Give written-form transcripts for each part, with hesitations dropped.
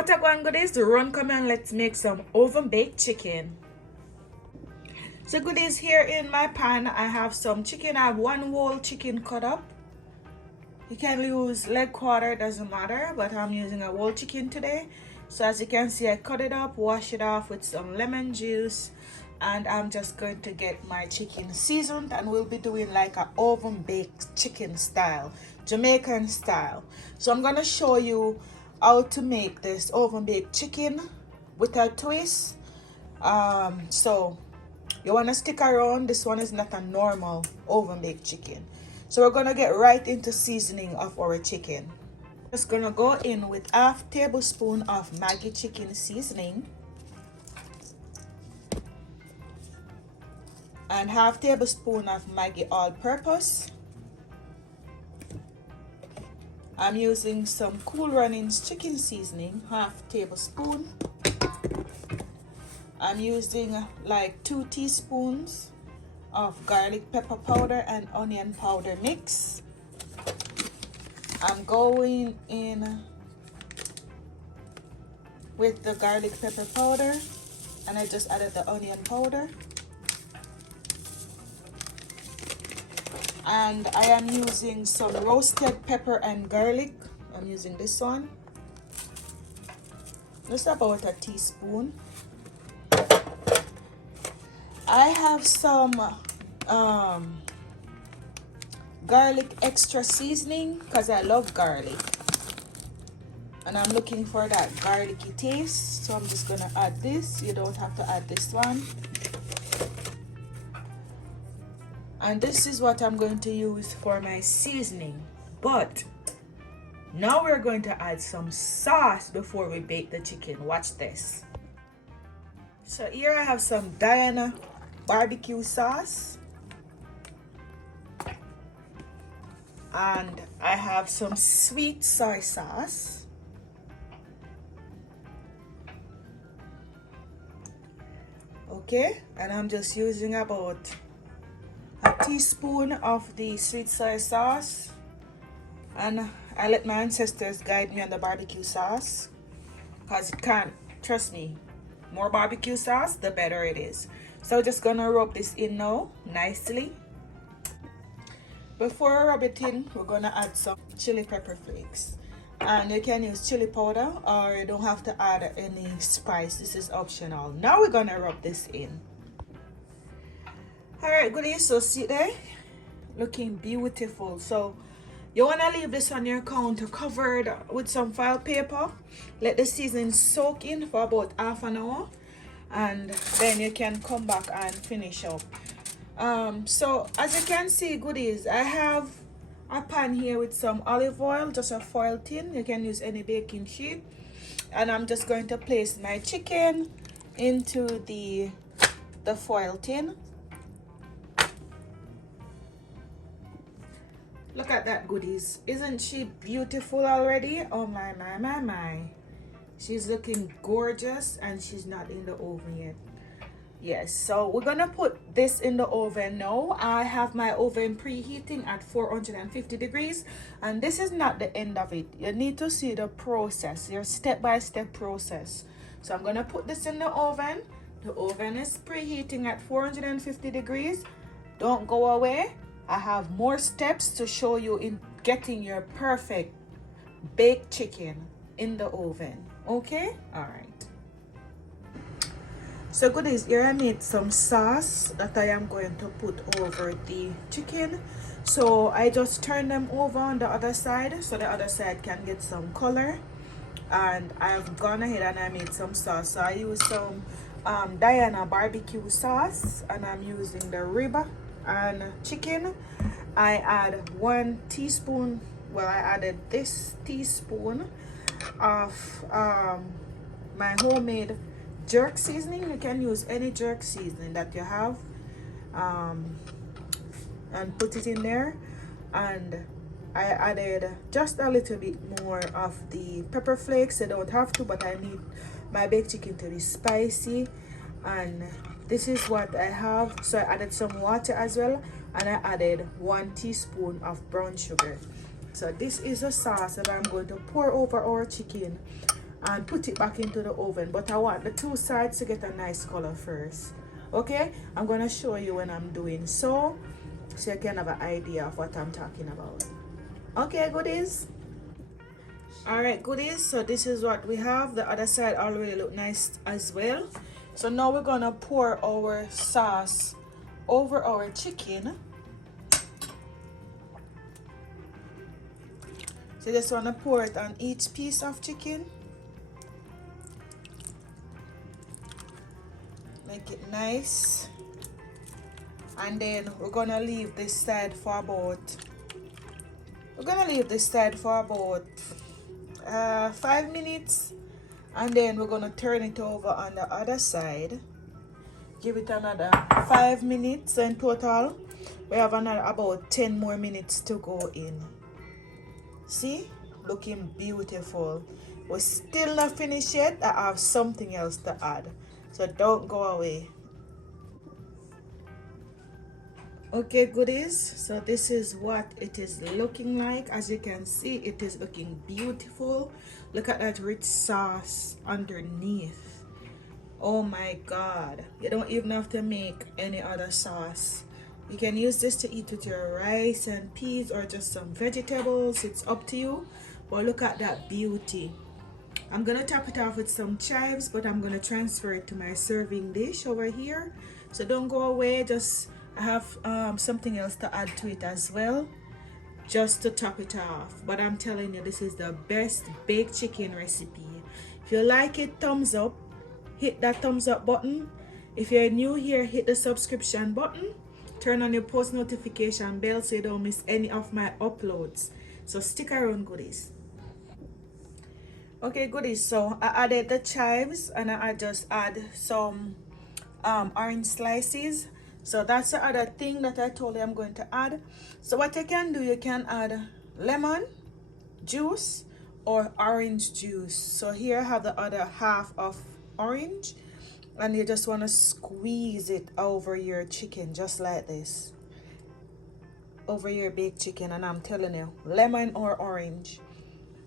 What I going goodies, run come and let's make some oven baked chicken. So goodies, here in my pan I have some chicken. I have one whole chicken cut up. You can use leg quarter, doesn't matter, but I'm using a whole chicken today. So as you can see, I cut it up, wash it off with some lemon juice, and I'm just going to get my chicken seasoned, and we'll be doing like an oven baked chicken style, Jamaican style. So I'm gonna show you how to make this oven baked chicken with a twist. So you want to stick around. This one is not a normal oven baked chicken. So we're gonna get right into seasoning of our chicken. Just gonna go in with half tablespoon of Maggi chicken seasoning and half tablespoon of Maggi all-purpose. I'm using some Cool Runnings chicken seasoning, half tablespoon. I'm using like 2 teaspoons of garlic pepper powder and onion powder mix. I'm going in with the garlic pepper powder, and I just added the onion powder. And I am using some roasted pepper and garlic. I'm using this one, just about a teaspoon. I have some garlic extra seasoning because I love garlic, and I'm looking for that garlicky taste, so I'm just gonna add this. You don't have to add this one. And this is what I'm going to use for my seasoning. But now we're going to add some sauce before we bake the chicken. Watch this. So here I have some Diana barbecue sauce, and I have some sweet soy sauce, okay, and I'm just using about a teaspoon of the sweet soy sauce, and I let my ancestors guide me on the barbecue sauce because it can't, trust me, more barbecue sauce the better it is. So just gonna rub this in now nicely. Before I rub it in, we're gonna add some chili pepper flakes, and you can use chili powder or you don't have to add any spice. This is optional. Now we're gonna rub this in. All right, goodies, so see there, looking beautiful. So you want to leave this on your counter covered with some foil paper. Let the seasoning soak in for about half an hour, and then you can come back and finish up. So as you can see, goodies, I have a pan here with some olive oil, just a foil tin. You can use any baking sheet, and I'm just going to place my chicken into the foil tin. Look at that, goodies. Isn't she beautiful already? Oh my, my, my, my. She's looking gorgeous, and she's not in the oven yet. Yes, so we're gonna put this in the oven now. I have my oven preheating at 450 degrees, and this is not the end of it. You need to see the process, your step-by-step process. So I'm gonna put this in the oven. The oven is preheating at 450 degrees. Don't go away. I have more steps to show you in getting your perfect baked chicken in the oven. Okay, all right. So goodies, here I made some sauce that I am going to put over the chicken. So I just turn them over on the other side so the other side can get some color, and I've gone ahead and I made some sauce. So I use some Diana barbecue sauce, and I'm using the rib and chicken. I add 1 teaspoon, well, I added this teaspoon of my homemade jerk seasoning. You can use any jerk seasoning that you have, and put it in there. And I added just a little bit more of the pepper flakes. I don't have to, but I need my baked chicken to be spicy, and this is what I have. So I added some water as well, and I added 1 teaspoon of brown sugar. So this is a sauce that I'm going to pour over our chicken, and put it back into the oven. But I want the two sides to get a nice color first. Okay, I'm gonna show you when I'm doing so you can have an idea of what I'm talking about. Okay, goodies. All right, goodies, so this is what we have. The other side already look nice as well. So now we're gonna pour our sauce over our chicken. So just want to pour it on each piece of chicken. Make it nice. And then we're gonna leave this side for about 5 minutes. And then we're gonna turn it over on the other side. Give it another 5 minutes. So in total, we have another about 10 more minutes to go in. See, looking beautiful. We're still not finished yet. I have something else to add, so don't go away. Okay, goodies, so this is what it is looking like. As you can see, it is looking beautiful. Look at that rich sauce underneath. Oh my god, you don't even have to make any other sauce. You can use this to eat with your rice and peas or just some vegetables. It's up to you. But look at that beauty. I'm gonna top it off with some chives, but I'm gonna transfer it to my serving dish over here. So don't go away. I have something else to add to it as well, just to top it off. But I'm telling you, this is the best baked chicken recipe. If you like it, thumbs up. Hit that thumbs up button. If you're new here, hit the subscription button. Turn on your post notification bell so you don't miss any of my uploads. So stick around, goodies. Okay, goodies, so I added the chives and I just add some orange slices. So that's the other thing that I told you I'm going to add. So what you can do, you can add lemon juice or orange juice. So here I have the other half of orange, and you just want to squeeze it over your chicken just like this, over your baked chicken. And I'm telling you, lemon or orange.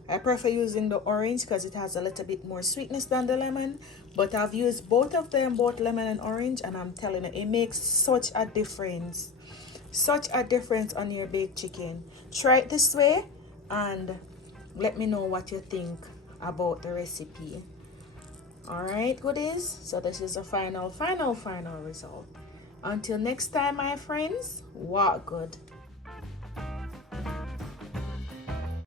I prefer using the orange because it has a little bit more sweetness than the lemon, but I've used both of them, both lemon and orange, and I'm telling you, it makes such a difference on your baked chicken. Try it this way and let me know what you think about the recipe. All right, goodies, so this is the final result. Until next time, my friends, walk good.